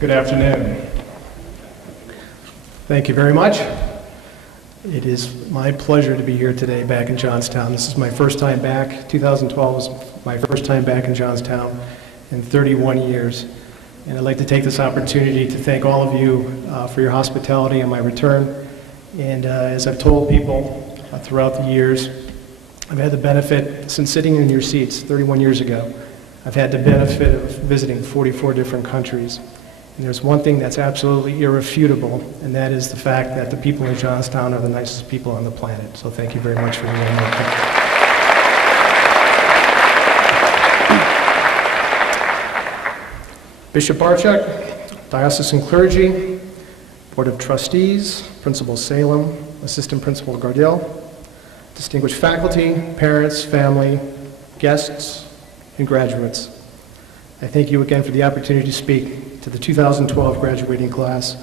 Good afternoon. Thank you very much. It is my pleasure to be here today back in Johnstown. This is my first time back. 2012 was my first time back in Johnstown in 31 years. And I'd like to take this opportunity to thank all of you for your hospitality on my return. And as I've told people throughout the years, I've had the benefit, since sitting in your seats 31 years ago, I've had the benefit of visiting 44 different countries. And there's one thing that's absolutely irrefutable, and that is the fact that the people in Johnstown are the nicest people on the planet. So thank you very much for being here. Bishop Barchuk, Diocesan Clergy, Board of Trustees, Principal Salem, Assistant Principal Gardell, distinguished faculty, parents, family, guests, and graduates. I thank you again for the opportunity to speak to the 2012 graduating class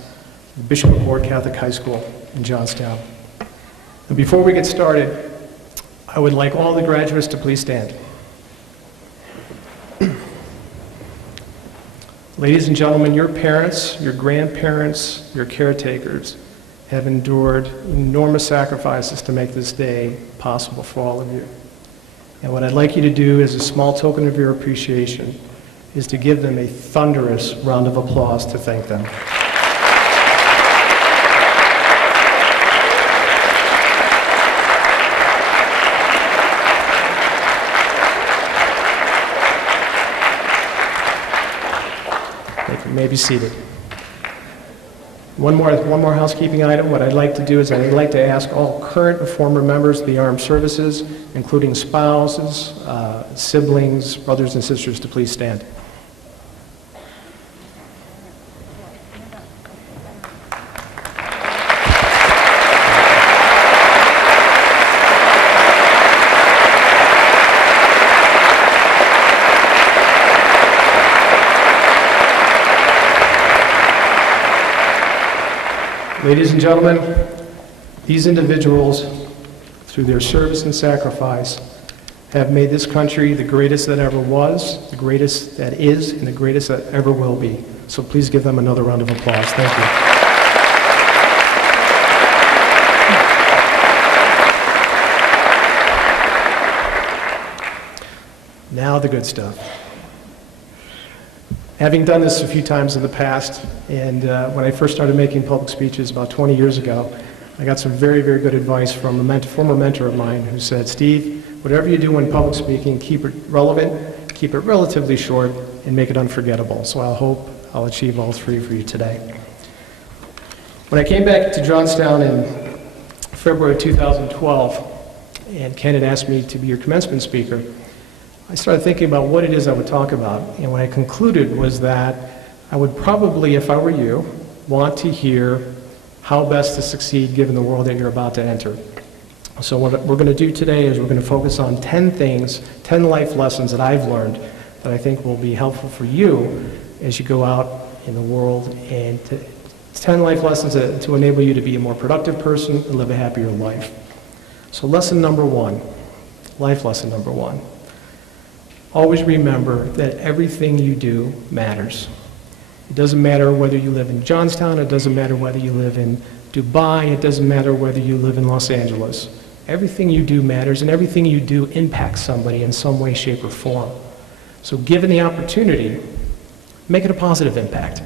of Bishop McCort Catholic High School in Johnstown. And before we get started, I would like all the graduates to please stand. Ladies and gentlemen, your parents, your grandparents, your caretakers have endured enormous sacrifices to make this day possible for all of you. And what I'd like you to do as a small token of your appreciation is to give them a thunderous round of applause to thank them. You may be seated. One more housekeeping item. What I'd like to do is I'd like to ask all current and former members of the armed services, including spouses, siblings, brothers and sisters, to please stand. Ladies and gentlemen, these individuals, through their service and sacrifice, have made this country the greatest that ever was, the greatest that is, and the greatest that ever will be. So please give them another round of applause. Thank you. Now the good stuff. Having done this a few times in the past, and when I first started making public speeches about 20 years ago, I got some very, very good advice from a former mentor of mine who said, Steve, whatever you do when public speaking, keep it relevant, keep it relatively short, and make it unforgettable. So I hope I'll achieve all three for you today. When I came back to Johnstown in February 2012, and Ken had asked me to be your commencement speaker, I started thinking about what it is I would talk about, and what I concluded was that I would probably, if I were you, want to hear how best to succeed given the world that you're about to enter. So what we're going to do today is we're going to focus on 10 things, 10 life lessons that I've learned that I think will be helpful for you as you go out in the world, and 10 life lessons to enable you to be a more productive person and live a happier life. So lesson number one, life lesson number one. Always remember that everything you do matters. It doesn't matter whether you live in Johnstown, it doesn't matter whether you live in Dubai, it doesn't matter whether you live in Los Angeles. Everything you do matters, and everything you do impacts somebody in some way, shape, or form. So given the opportunity, make it a positive impact.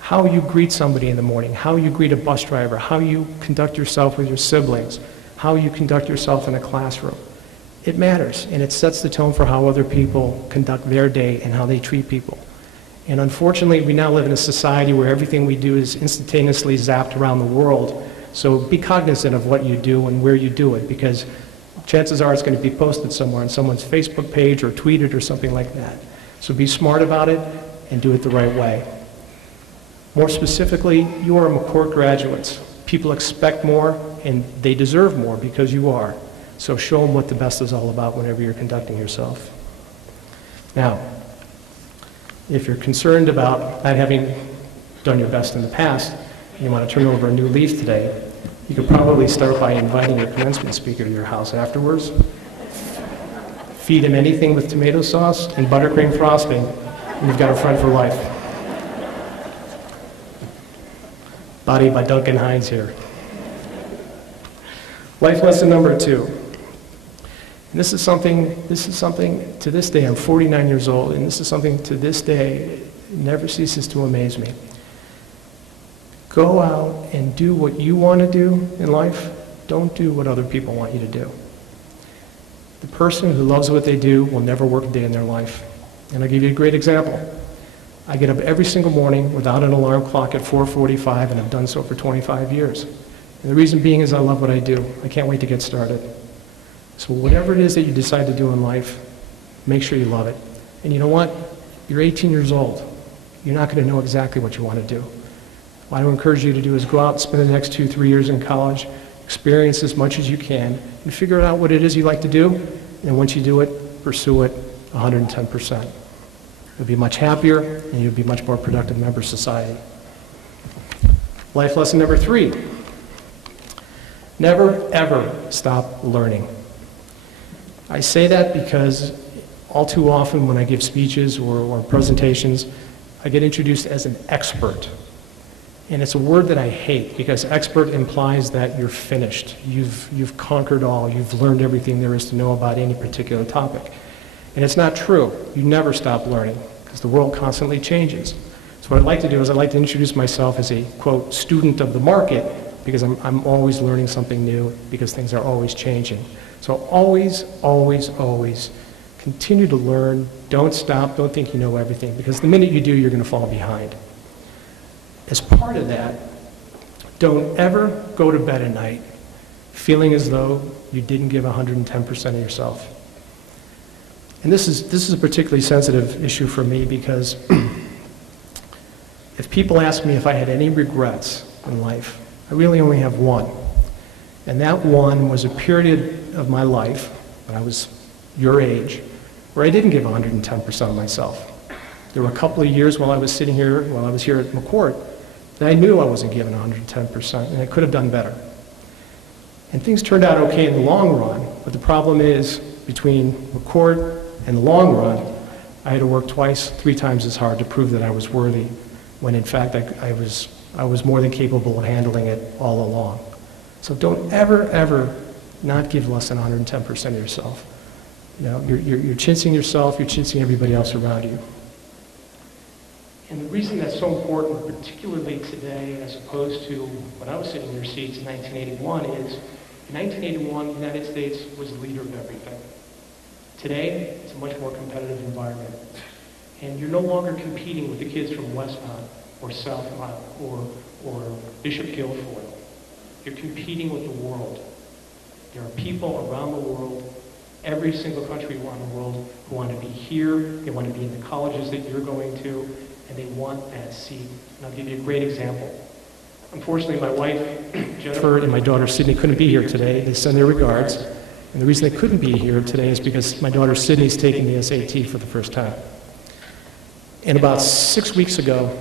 How you greet somebody in the morning, how you greet a bus driver, how you conduct yourself with your siblings, how you conduct yourself in a classroom. It matters, and it sets the tone for how other people conduct their day and how they treat people. And unfortunately, we now live in a society where everything we do is instantaneously zapped around the world. So be cognizant of what you do and where you do it, because chances are it's going to be posted somewhere on someone's Facebook page or tweeted or something like that. So be smart about it and do it the right way. More specifically, you are McCort graduates. People expect more, and they deserve more because you are. So show them what the best is all about whenever you're conducting yourself. Now, if you're concerned about not having done your best in the past, and you want to turn over a new leaf today, you could probably start by inviting your commencement speaker to your house afterwards. Feed him anything with tomato sauce and buttercream frosting, and you've got a friend for life. Body by Duncan Hines here. Life lesson number 2. And this is something to this day, I'm 49 years old, and this is something to this day never ceases to amaze me. Go out and do what you want to do in life. Don't do what other people want you to do. The person who loves what they do will never work a day in their life. And I'll give you a great example. I get up every single morning without an alarm clock at 4:45, and I've done so for 25 years. And the reason being is I love what I do. I can't wait to get started. So whatever it is that you decide to do in life, make sure you love it. And you know what? You're 18 years old. You're not going to know exactly what you want to do. What I would encourage you to do is go out and spend the next 2-3 years in college, experience as much as you can, and figure out what it is you like to do. And once you do it, pursue it 110%. You'll be much happier, and you'll be a much more productive member of society. Life lesson number 3. Never, ever stop learning. I say that because all too often when I give speeches or presentations, I get introduced as an expert. And it's a word that I hate because expert implies that you're finished. You've conquered all. You've learned everything there is to know about any particular topic. And it's not true. You never stop learning because the world constantly changes. So what I'd like to do is I'd like to introduce myself as a, quote, student of the market because I'm always learning something new because things are always changing. So always, always, always continue to learn. Don't stop. Don't think you know everything because the minute you do, you're going to fall behind. As part of that, don't ever go to bed at night feeling as though you didn't give 110% of yourself. And this is a particularly sensitive issue for me because if people ask me if I had any regrets in life, I really only have one. And that one was a period of my life, when I was your age, where I didn't give 110% of myself. There were a couple of years while I was here at McCort, that I knew I wasn't giving 110%, and I could have done better. And things turned out okay in the long run, but the problem is, between McCort and the long run, I had to work 3 times as hard to prove that I was worthy, when in fact I was more than capable of handling it all along. So don't ever, ever not give less than 110% of yourself. You know, you're chinsing yourself, you're chinsing everybody else around you. And the reason that's so important, particularly today, as opposed to when I was sitting in your seats in 1981, is in 1981, the United States was the leader of everything. Today, it's a much more competitive environment. And you're no longer competing with the kids from Westmont or Southmont or Bishop Guilfoyle. You're competing with the world. There are people around the world, every single country around the world, who want to be here, they want to be in the colleges that you're going to, and they want that seat. And I'll give you a great example. Unfortunately, my wife, Jennifer, and my daughter, Sydney, couldn't be here today. They send their regards. And the reason they couldn't be here today is because my daughter, Sydney's taking the SAT for the first time. And about 6 weeks ago,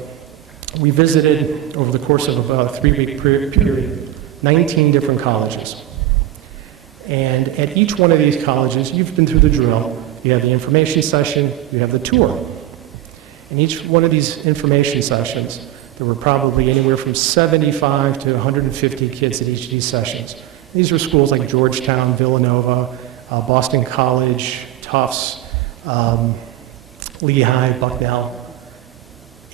we visited, over the course of about a 3-week period, 19 different colleges. And at each one of these colleges, you've been through the drill. You have the information session, you have the tour. In each one of these information sessions, there were probably anywhere from 75 to 150 kids at each of these sessions. These were schools like Georgetown, Villanova, Boston College, Tufts, Lehigh, Bucknell.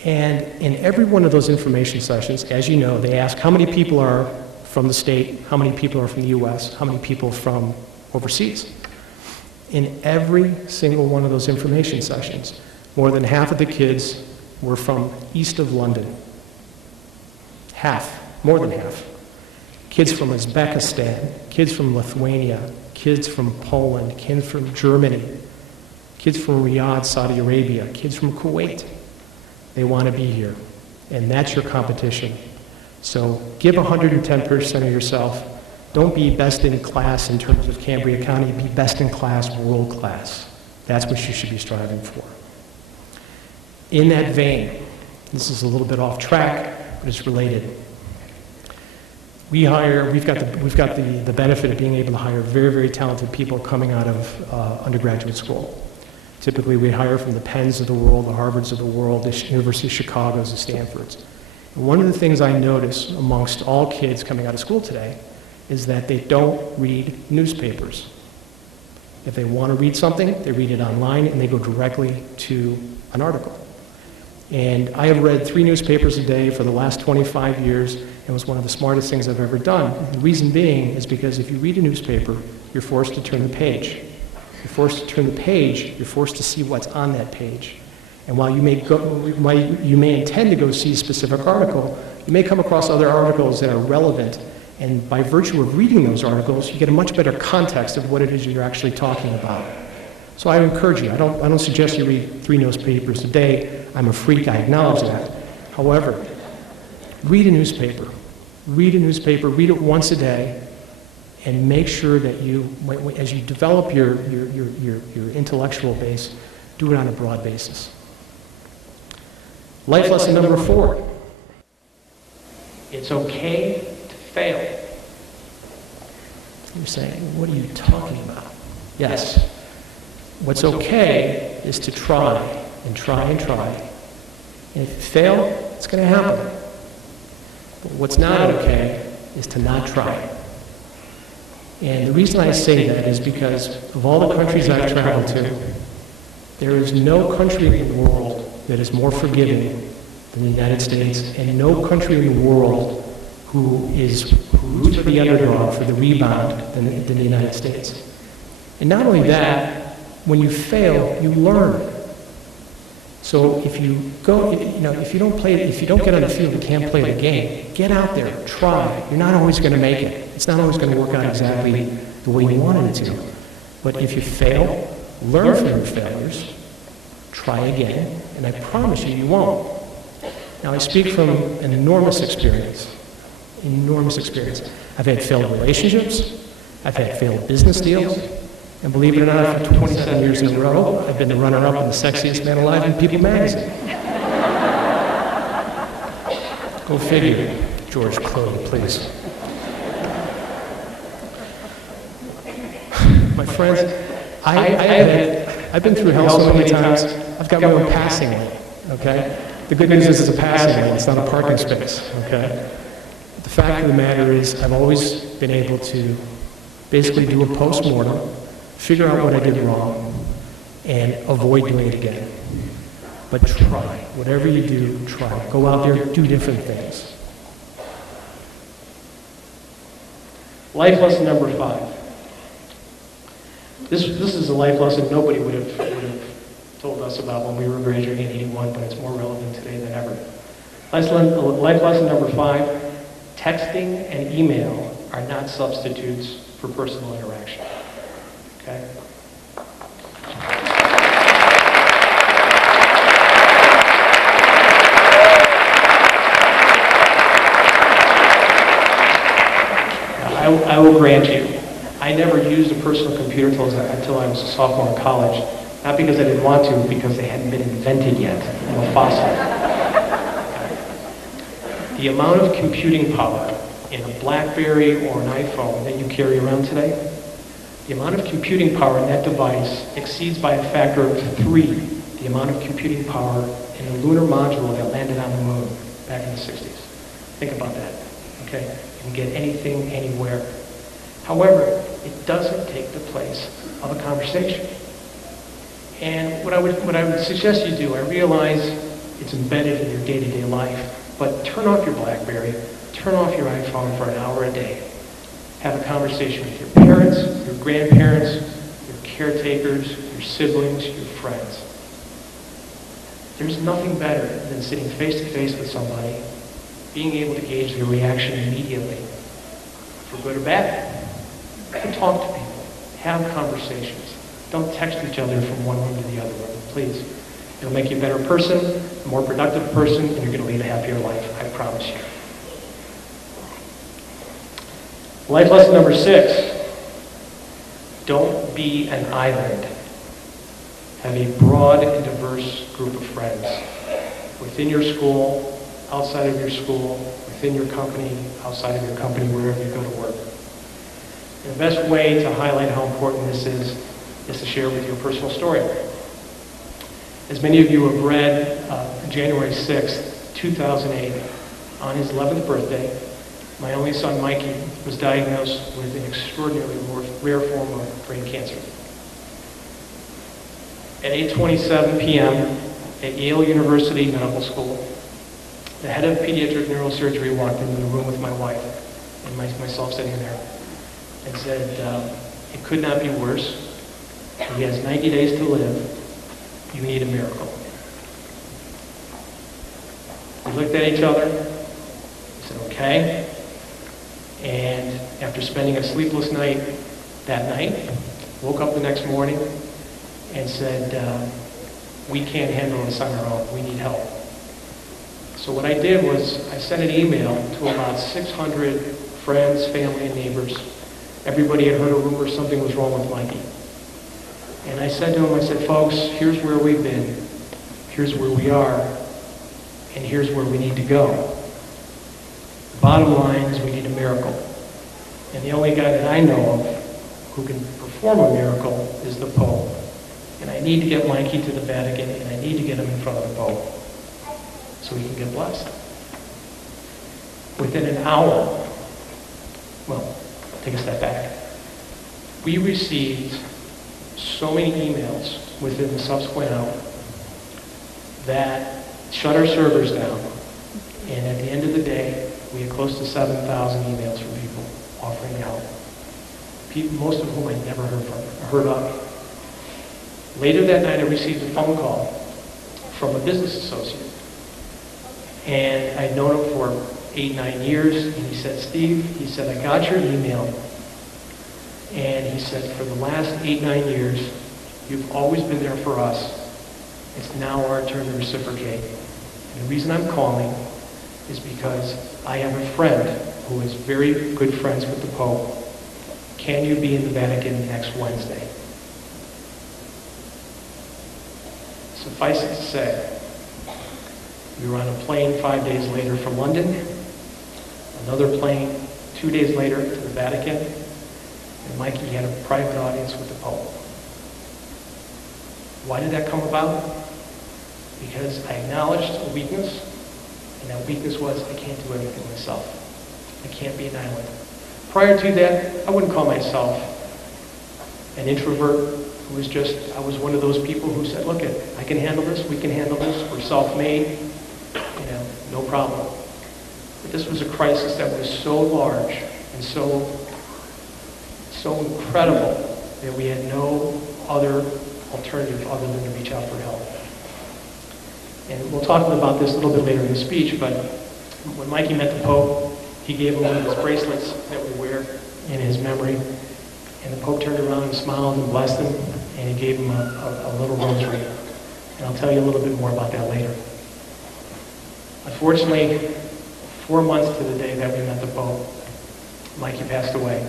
And in every one of those information sessions, as you know, they ask how many people are from the state, how many people are from the US, how many people from overseas. In every single one of those information sessions, more than half of the kids were from east of London. Half, more than half. Kids from Uzbekistan, kids from Lithuania, kids from Poland, kids from Germany, kids from Riyadh, Saudi Arabia, kids from Kuwait. They want to be here, and that's your competition. So give 110% of yourself. Don't be best in class in terms of Cambria County, be best in class, world class. That's what you should be striving for. In that vein, this is a little bit off track, but it's related. We've got the benefit of being able to hire very, very talented people coming out of undergraduate school. Typically, we hire from the Penns of the world, the Harvards of the world, the University of Chicago's, the Stanfords. One of the things I notice amongst all kids coming out of school today is that they don't read newspapers. If they want to read something, they read it online and they go directly to an article. And I have read 3 newspapers a day for the last 25 years, and it was one of the smartest things I've ever done. The reason being is because if you read a newspaper, you're forced to turn the page. You're forced to turn the page, you're forced to see what's on that page. And while you may intend to go see a specific article, you may come across other articles that are relevant, and by virtue of reading those articles, you get a much better context of what it is you're actually talking about. So I encourage you, I don't suggest you read 3 newspapers a day. I'm a freak, I acknowledge that. However, read a newspaper. Read a newspaper, read it once a day, and make sure that you, as you develop your intellectual base, do it on a broad basis. Life lesson number 4. It's okay to fail. You're saying, what are you talking about? Yes. What's okay is to try and try and try. And if you fail, it's going to happen. But what's not okay is to not try. And the reason I say that is because of all the countries I've traveled to, there is no country in the world that is more forgiving than the United States, and no country in the world who roots for the underdog, for the rebound, than the United States. And not only that, when you fail, you learn. So if you go, if you don't get on the field, you can't play the game. Get out there, try. You're not always going to make it. It's not always going to work out exactly the way you wanted it to. But if you fail, learn from your failures, try again, and I promise you, you won't. Now, I speak from an enormous experience. I've had failed relationships. I've had failed business deals. And believe it or not, for 27 years in a row, I've been the runner-up in the sexiest man alive in People magazine. Go figure, George Clooney, please. My friends, I've been through hell so many times, I've got my own passing lane, okay? The good news is it's a passing lane, it's not a parking space, okay? The fact of the matter is I've always been able to basically do a post-mortem, figure out what I did wrong, and avoid doing it again. But try. Whatever you do, try. Go out there, do different things. Life lesson number 5. This is a life lesson nobody would have told us about when we were graduating in '81, but it's more relevant today than ever. Life lesson number 5. Texting and email are not substitutes for personal interaction. Okay? I will grant you, I never used a personal computer until I was a sophomore in college. Not because I didn't want to, because they hadn't been invented yet. I'm a fossil. The amount of computing power in a BlackBerry or an iPhone that you carry around today, the amount of computing power in that device exceeds by a factor of 3 the amount of computing power in a lunar module that landed on the moon back in the 60s. Think about that, okay? You can get anything, anywhere. However, it doesn't take the place of a conversation. And what I would suggest you do, I realize it's embedded in your day-to-day life, but turn off your BlackBerry, turn off your iPhone for an hour a day. Have a conversation with your parents, your grandparents, your caretakers, your siblings, your friends. There's nothing better than sitting face-to-face with somebody, being able to gauge their reaction immediately, for good or bad. Talk to people. Have conversations. Don't text each other from one room to the other room, please. It'll make you a better person, a more productive person, and you're going to lead a happier life, I promise you. Life lesson number 6. Don't be an island. Have a broad and diverse group of friends. Within your school, outside of your school, within your company, outside of your company, wherever you go to work. And the best way to highlight how important this is to share with you a personal story. As many of you have read, January 6th, 2008, on his 11th birthday, my only son, Mikey, was diagnosed with an extraordinarily rare form of brain cancer. At 8:27 p.m. at Yale University Medical School, the head of pediatric neurosurgery walked into the room with my wife and myself sitting there and said, it could not be worse. He has 90 days to live. You need a miracle. We looked at each other. We said, okay. And after spending a sleepless night that night, woke up the next morning and said, we can't handle this on our own. We need help. So what I did was I sent an email to about 600 friends, family, and neighbors. Everybody had heard a rumor something was wrong with Mikey. And I said to them, I said, folks, here's where we've been, here's where we are, and here's where we need to go. The bottom line is we need a miracle. And the only guy that I know of who can perform a miracle is the Pope. And I need to get Mikey to the Vatican, and I need to get him in front of the Pope so he can get blessed. Within an hour, well, take a step back. We received so many emails within the subsequent hour that shut our servers down. And at the end of the day, we had close to 7,000 emails from people offering help. People, most of whom I'd never heard of. Later that night, I received a phone call from a business associate. And I'd known him for 8-9 years, and he said, Steve, he said, I got your email. And he said, for the last 8-9 years, you've always been there for us. It's now our turn to reciprocate. And the reason I'm calling is because I have a friend who is very good friends with the Pope. Can you be in the Vatican next Wednesday? Suffice it to say, we were on a plane 5 days later from London, another plane 2 days later to the Vatican, and Mikey had a private audience with the Pope. Why did that come about? Because I acknowledged a weakness, and that weakness was I can't do everything myself. I can't be an island. Prior to that, I wouldn't call myself an introvert who was just, I was one of those people who said, look, I can handle this, we can handle this, we're self-made, no problem. But this was a crisis that was so large and so incredible that we had no other alternative other than to reach out for help. And we'll talk about this a little bit later in the speech, but when Mikey met the Pope, he gave him one of his bracelets that we wear in his memory. And the Pope turned around and smiled and blessed him, and he gave him a little rosary. And I'll tell you a little bit more about that later. Unfortunately, 4 months to the day that we met the Pope, Mikey passed away.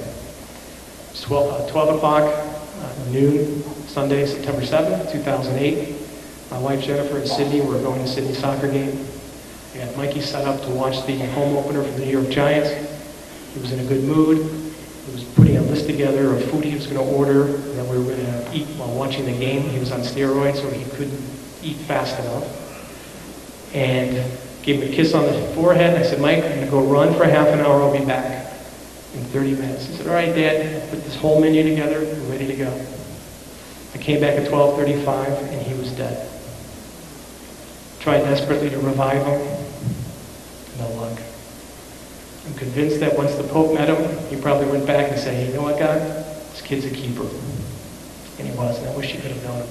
It's 12 o'clock, noon, Sunday, September 7th, 2008. My wife Jennifer and Sydney were going to Sydney soccer game. We had Mikey set up to watch the home opener for the New York Giants. He was in a good mood. He was putting a list together of food he was going to order that we were going to eat while watching the game. He was on steroids, so he couldn't eat fast enough. And gave him a kiss on the forehead. And I said, Mike, I'm going to go run for half an hour. I'll be back in 30 minutes. He said, all right, Dad, I'll put this whole menu together. We're ready to go. I came back at 12:35, and he was dead. Tried desperately to revive him. No luck. I'm convinced that once the Pope met him, he probably went back and said, hey, you know what, God? This kid's a keeper. And he was, and I wish he could have known him.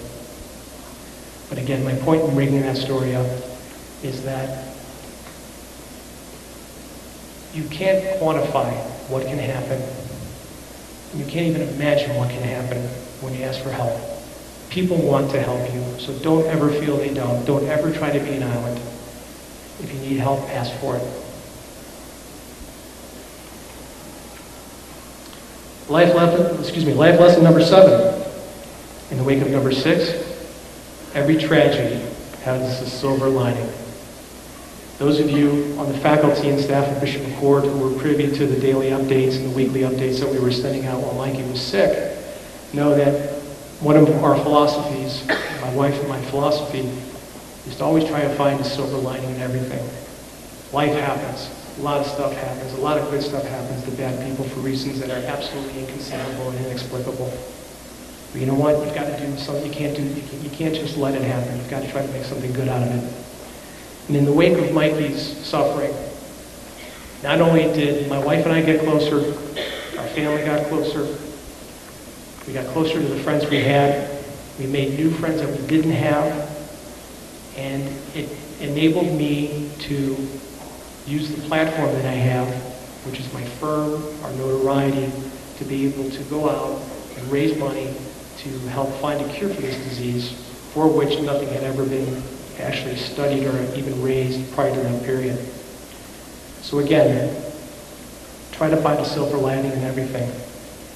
But again, my point in bringing that story up is that you can't quantify what can happen. You can't even imagine what can happen when you ask for help. People want to help you, so don't ever feel they don't. Don't ever try to be an island. If you need help, ask for it. Life lesson number 7. In the wake of number 6, every tragedy has a silver lining. Those of you on the faculty and staff of Bishop McCort who were privy to the daily updates and the weekly updates that we were sending out while Mikey was sick know that one of our philosophies, my wife and my philosophy, is to always try to find a silver lining in everything. Life happens. a lot of stuff happens, a lot of good stuff happens to bad people for reasons that are absolutely inconceivable and inexplicable. But you know what? You've got to do something. You can't just let it happen. You've got to try to make something good out of it. And in the wake of Mikey's suffering, not only did my wife and I get closer, our family got closer, we got closer to the friends we had, we made new friends that we didn't have, and it enabled me to use the platform that I have, which is my firm, our notoriety, to be able to go out and raise money to help find a cure for this disease, for which nothing had ever been actually studied or even raised prior to that period. So again, try to find a silver lining in everything.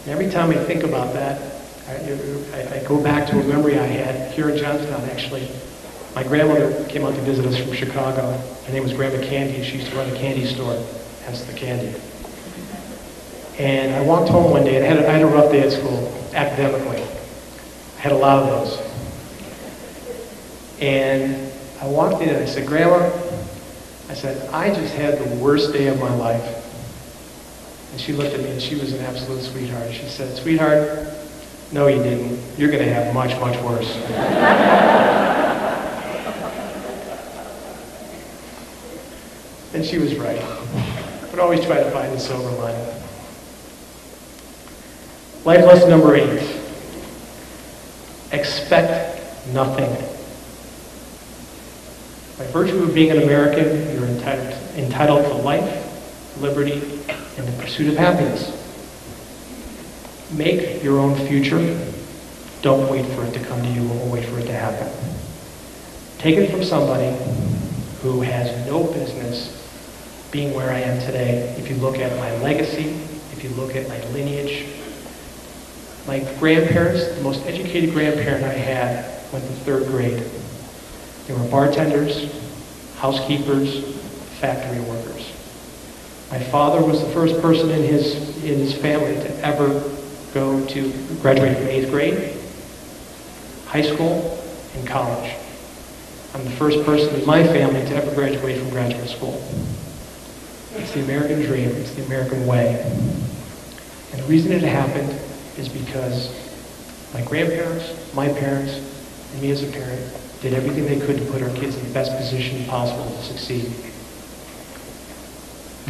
And every time I think about that, I go back to a memory I had here in Johnstown, actually. My grandmother came out to visit us from Chicago. Her name was Grandma Candy. She used to run a candy store, hence the candy. And I walked home one day, and I had a rough day at school, academically. I had a lot of those. And I walked in and I said, Grandma, I said, I just had the worst day of my life. And she looked at me and she was an absolute sweetheart. She said, sweetheart, no you didn't. You're going to have much, much worse. And she was right. But always try to find the silver lining. Life lesson number 8. Expect nothing. By virtue of being an American, you're entitled to life, liberty, and the pursuit of happiness. Make your own future. Don't wait for it to come to you or wait for it to happen. Take it from somebody who has no business being where I am today. If you look at my legacy, if you look at my lineage, my grandparents, the most educated grandparent I had, went to 3rd grade. They were bartenders, housekeepers, factory workers. My father was the first person in his family to ever go to graduate from 8th grade, high school, and college. I'm the first person in my family to ever graduate from graduate school. It's the American dream. It's the American way. And the reason it happened is because my grandparents, my parents, and me as a parent did everything they could to put our kids in the best position possible to succeed.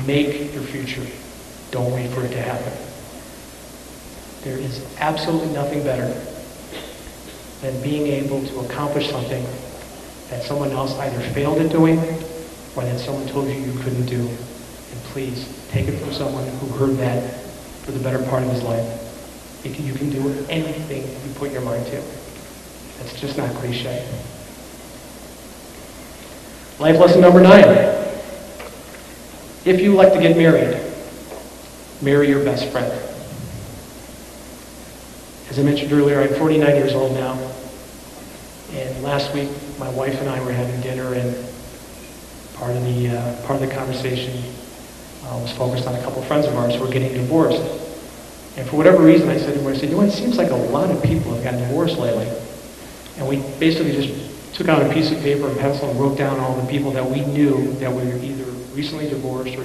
Make your future. Don't wait for it to happen. There is absolutely nothing better than being able to accomplish something that someone else either failed at doing or that someone told you you couldn't do. And please, take it from someone who heard that for the better part of his life. You can do anything you put your mind to. That's just not cliche. Life lesson number 9. If you like to get married, marry your best friend. As I mentioned earlier, I'm 49 years old now. And last week, my wife and I were having dinner, and part of the conversation was focused on a couple of friends of ours who were getting divorced. And for whatever reason, I said to her, you know, it seems like a lot of people have gotten divorced lately. And we basically just took out a piece of paper and pencil and wrote down all the people that we knew that were either recently divorced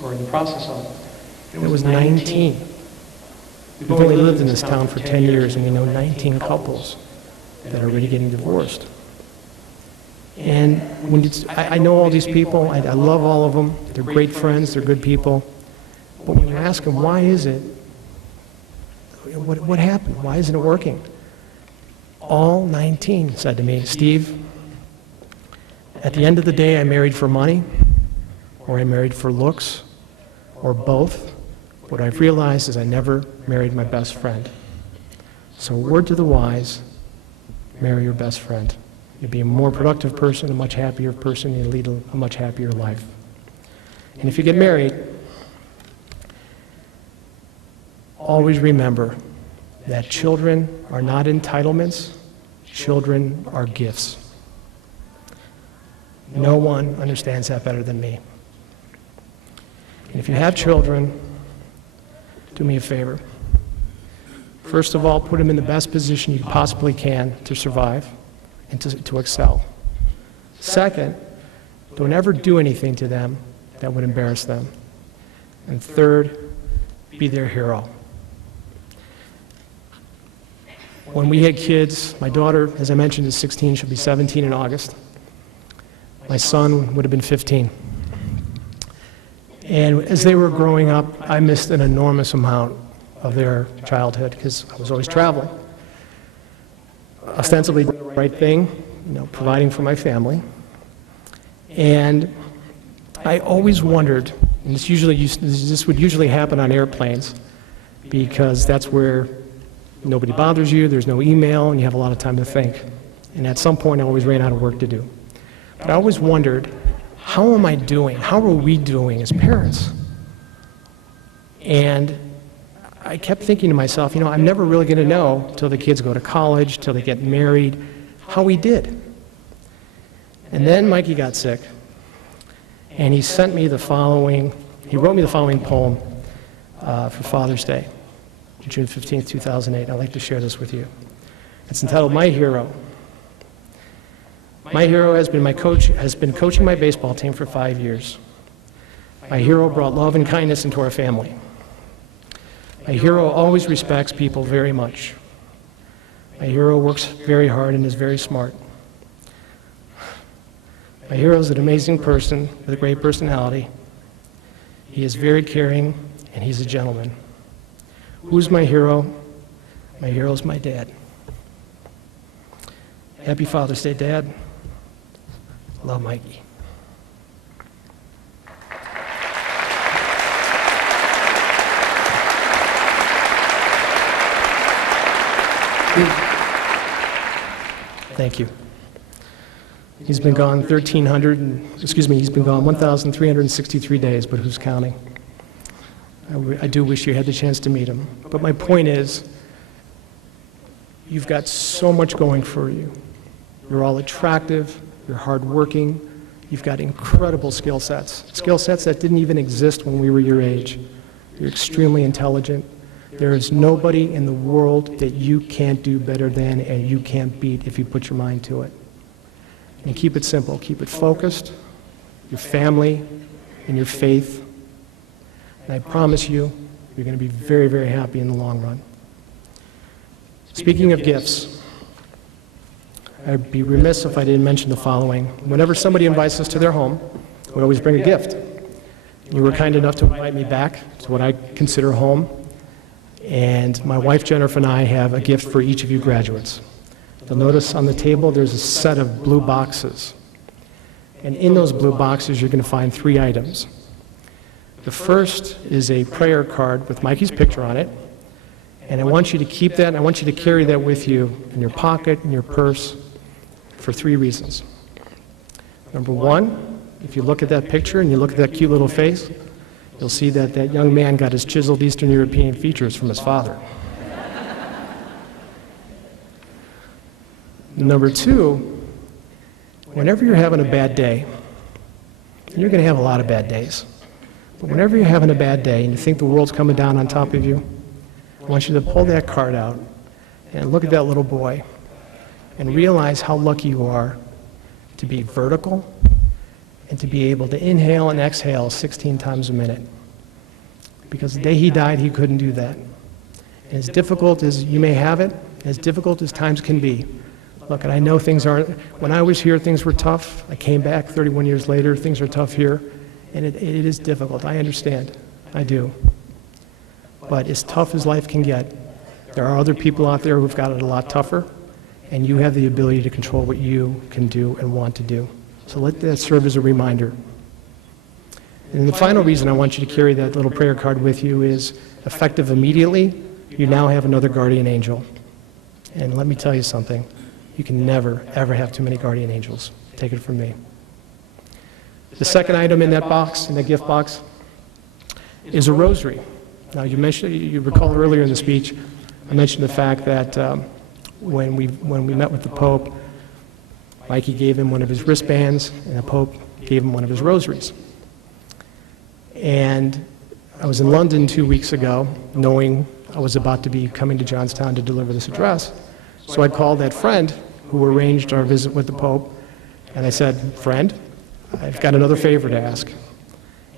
or in the process of. It was 19. We've only lived in this town for 10 years, and we know 19 couples that are already getting divorced. And when I know all these people, I love all of them, they're great friends, they're good people, but when you ask them, why is it? What happened? Why isn't it working? All 19 said to me, Steve, at the end of the day, I married for money, or I married for looks, or both. What I've realized is I never married my best friend. So word to the wise, marry your best friend. You'll be a more productive person, a much happier person, you'll lead a much happier life. And if you get married, always remember that children are not entitlements, children are gifts. No one understands that better than me. And if you have children, do me a favor. First of all, put them in the best position you possibly can to survive and to excel. Second, don't ever do anything to them that would embarrass them. And third, be their hero. When we had kids, my daughter, as I mentioned, is 16, she'll be 17 in August. My son would have been 15. And as they were growing up, I missed an enormous amount of their childhood because I was always traveling. Ostensibly doing the right thing, providing for my family. And I always wondered, and this would usually happen on airplanes because that's where nobody bothers you, there's no email, and you have a lot of time to think. And at some point, I always ran out of work to do. But I always wondered, how am I doing? How are we doing as parents? And I kept thinking to myself, I'm never really going to know till the kids go to college, till they get married, how we did. And then Mikey got sick, and he wrote me the following poem for Father's Day, June 15th, 2008. I'd like to share this with you. It's entitled, My Hero. My hero has been coaching my baseball team for 5 years. My hero brought love and kindness into our family. My hero always respects people very much. My hero works very hard and is very smart. My hero is an amazing person with a great personality. He is very caring, and he's a gentleman. Who's my hero? My hero is my dad. Happy Father's Day, Dad. Love, Mikey. Thank you. He's been gone 1,363 days, but who's counting? I do wish you had the chance to meet him. But my point is, you've got so much going for you. You're all attractive, you're hardworking, you've got incredible skill sets that didn't even exist when we were your age. You're extremely intelligent. There is nobody in the world that you can't do better than and you can't beat if you put your mind to it. And keep it simple, keep it focused, your family and your faith. And I promise you, you're going to be very, very happy in the long run. Speaking of gifts, I'd be remiss if I didn't mention the following. Whenever somebody invites us to their home, we always bring a gift. You were kind enough to invite me back to what I consider home. And my wife Jennifer and I have a gift for each of you graduates. You'll notice on the table there's a set of blue boxes. And in those blue boxes you're going to find 3 items. The first is a prayer card with Mikey's picture on it. And I want you to keep that, and I want you to carry that with you in your pocket, in your purse, for 3 reasons. Number 1, if you look at that picture and you look at that cute little face, you'll see that that young man got his chiseled Eastern European features from his father. Number 2, whenever you're having a bad day, and you're going to have a lot of bad days, but whenever you're having a bad day and you think the world's coming down on top of you, I want you to pull that card out and look at that little boy and realize how lucky you are to be vertical and to be able to inhale and exhale 16 times a minute. Because the day he died, he couldn't do that. And as difficult as you may have it, as difficult as times can be, look, and I know things aren't, when I was here, things were tough. I came back 31 years later, things are tough here, and it is difficult. I understand. I do. But as tough as life can get, there are other people out there who've got it a lot tougher, and you have the ability to control what you can do and want to do. So let that serve as a reminder. And the final reason I want you to carry that little prayer card with you is, effective immediately, you now have another guardian angel. And let me tell you something. You can never, ever have too many guardian angels. Take it from me. The second item in that box, in that gift box, is a rosary. Now, you recall earlier in the speech, I mentioned the fact that when we met with the Pope, Mikey gave him one of his wristbands, and the Pope gave him one of his rosaries. And I was in London 2 weeks ago, knowing I was about to be coming to Johnstown to deliver this address. So I called that friend who arranged our visit with the Pope, and I said, "Friend, I've got another favor to ask."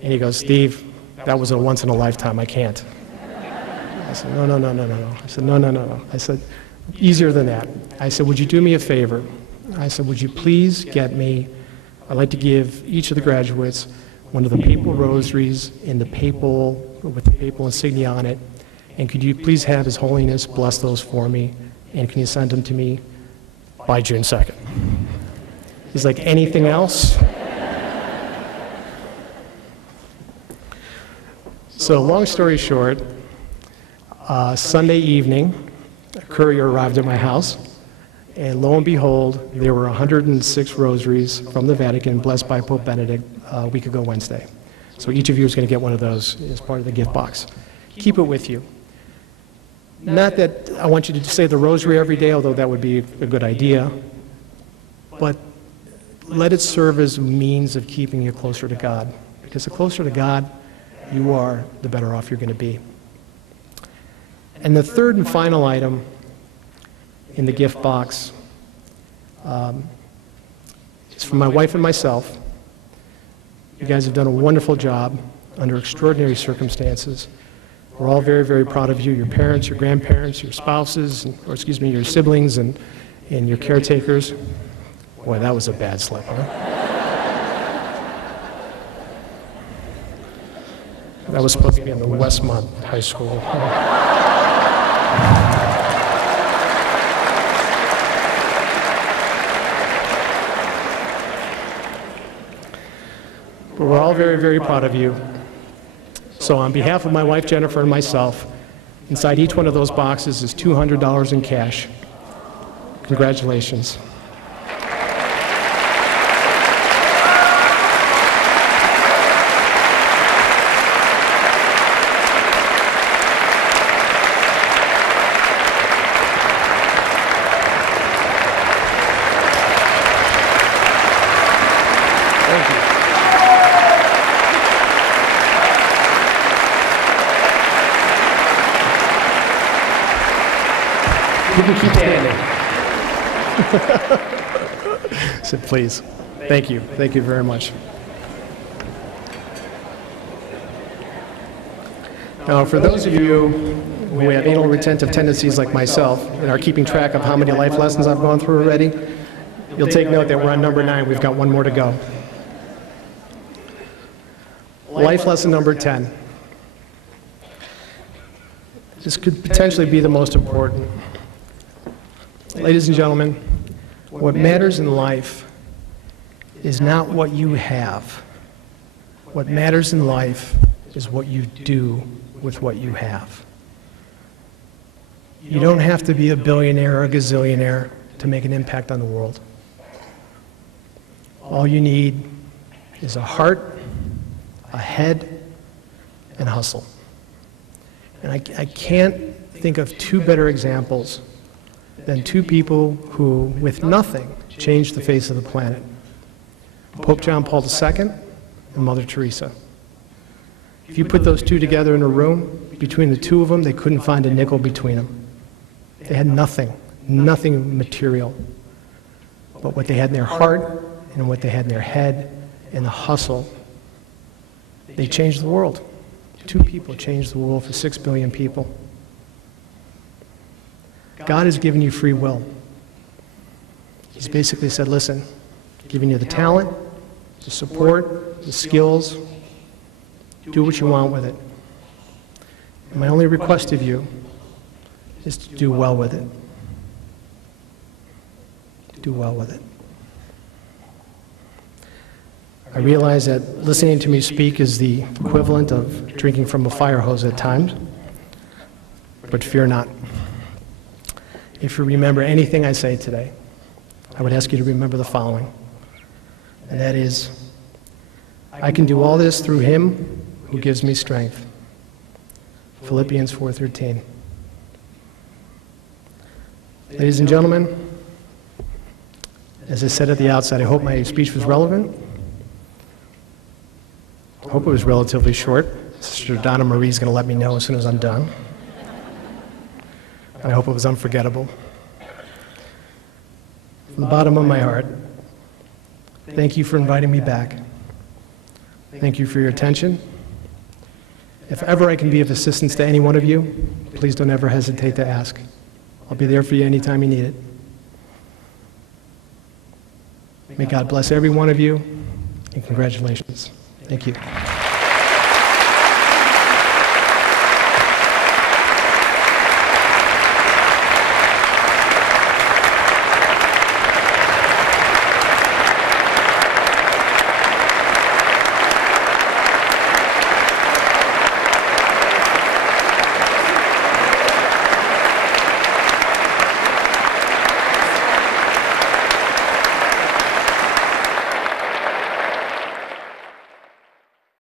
And he goes, Steve, that was a once in a lifetime, I can't. I said, no, no, no, no, no, no. I said, no, no, no, no. I said, easier than that. I said, would you do me a favor? I said, would you please get me, I'd like to give each of the graduates one of the papal rosaries in the papal, with the papal insignia on it, and could you please have His Holiness bless those for me, and can you send them to me by June 2nd? He's like, anything else? So long story short, Sunday evening, a courier arrived at my house, and lo and behold, there were 106 rosaries from the Vatican blessed by Pope Benedict a week ago Wednesday. So each of you is going to get one of those as part of the gift box. Keep it with you. Not that I want you to say the rosary every day, although that would be a good idea, but let it serve as a means of keeping you closer to God. Because the closer to God you are, the better off you're going to be. And the third and final item in the gift box is from my wife and myself. You guys have done a wonderful job under extraordinary circumstances. We're all very, very proud of you, your parents, your grandparents, your spouses, or excuse me, your siblings and your caretakers. Boy, that was a bad slip, huh? That was supposed to be in the Westmont High School. But we're all very, very proud of you. So on behalf of my wife, Jennifer, and myself, inside each one of those boxes is $200 in cash. Congratulations. You can keep standing. So please. Thank you. Thank you very much. Now, for those of you who have anal retentive tendencies like myself and are keeping track of how many life lessons I've gone through already, you'll take note that we're on number 9. We've got one more to go. Life lesson number 10. This could potentially be the most important. Ladies and gentlemen, what matters in life is not what you have. What matters in life is what you do with what you have. You don't have to be a billionaire or a gazillionaire to make an impact on the world. All you need is a heart, a head, and hustle. And I can't think of two better examples than two people who, with nothing, changed the face of the planet. Pope John Paul II and Mother Teresa. If you put those two together in a room, between the two of them, they couldn't find a nickel between them. They had nothing, nothing material. But what they had in their heart and what they had in their head and the hustle, they changed the world. Two people changed the world for 6 billion people. God has given you free will. He's basically said, listen, giving you the talent, the support, the skills, do what you want with it. And my only request of you is to do well with it. Do well with it. I realize that listening to me speak is the equivalent of drinking from a fire hose at times, but fear not. If you remember anything I say today, I would ask you to remember the following, and that is, I can do all this through Him who gives me strength. Philippians 4:13. Ladies and gentlemen, as I said at the outset, I hope my speech was relevant. I hope it was relatively short. Sister Donna Marie is going to let me know as soon as I'm done. And I hope it was unforgettable. From the bottom of my heart, thank you for inviting me back. Thank you for your attention. If ever I can be of assistance to any one of you, please don't ever hesitate to ask. I'll be there for you anytime you need it. May God bless every one of you, and congratulations. Thank you.